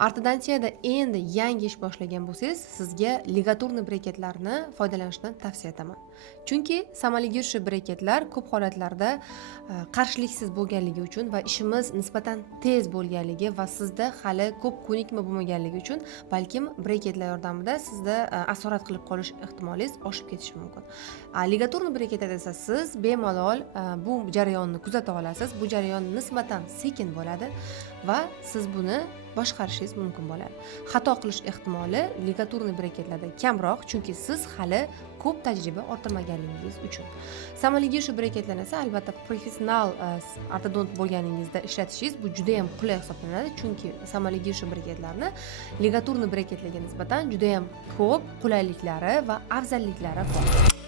Ortodontiyada endi yangi ish boshlagan bo'lsangiz, sizga ligaturniy breketlarni foydalanishni tavsiya etaman. Chunki samoligirshi breketlar ko'p holatlarda qarshiliksiz bo'lganligi uchun va ishimiz nisbatan tez bo'lganligi va sizda hali ko'p ko'nikma bo'lmaganligi uchun balkim breketlar yordamida sizda asorat qilib qolish ehtimoliniz oshib ketishi mumkin. Ligaturniy breketda esa siz bemalol bu jarayonni kuzata olasiz. Bu jarayon nisbatan sekin bo'ladi va siz buni boshqarishingiz mumkin bo'ladi. Xato qilish ehtimoli ligaturniy breketlarda kamroq, chunki siz hali ko'p tajriba orttirmaganligingiz uchun. Samoligirshi breketlarni esa albatta professional ortodont bo'lganingizda ishlatishingiz bu juda ham qulay hisoblanadi, chunki samoligirshi breketlarni ligaturniy breketlarga nisbatan juda ham ko'p qulayliklari va afzalliklari bor.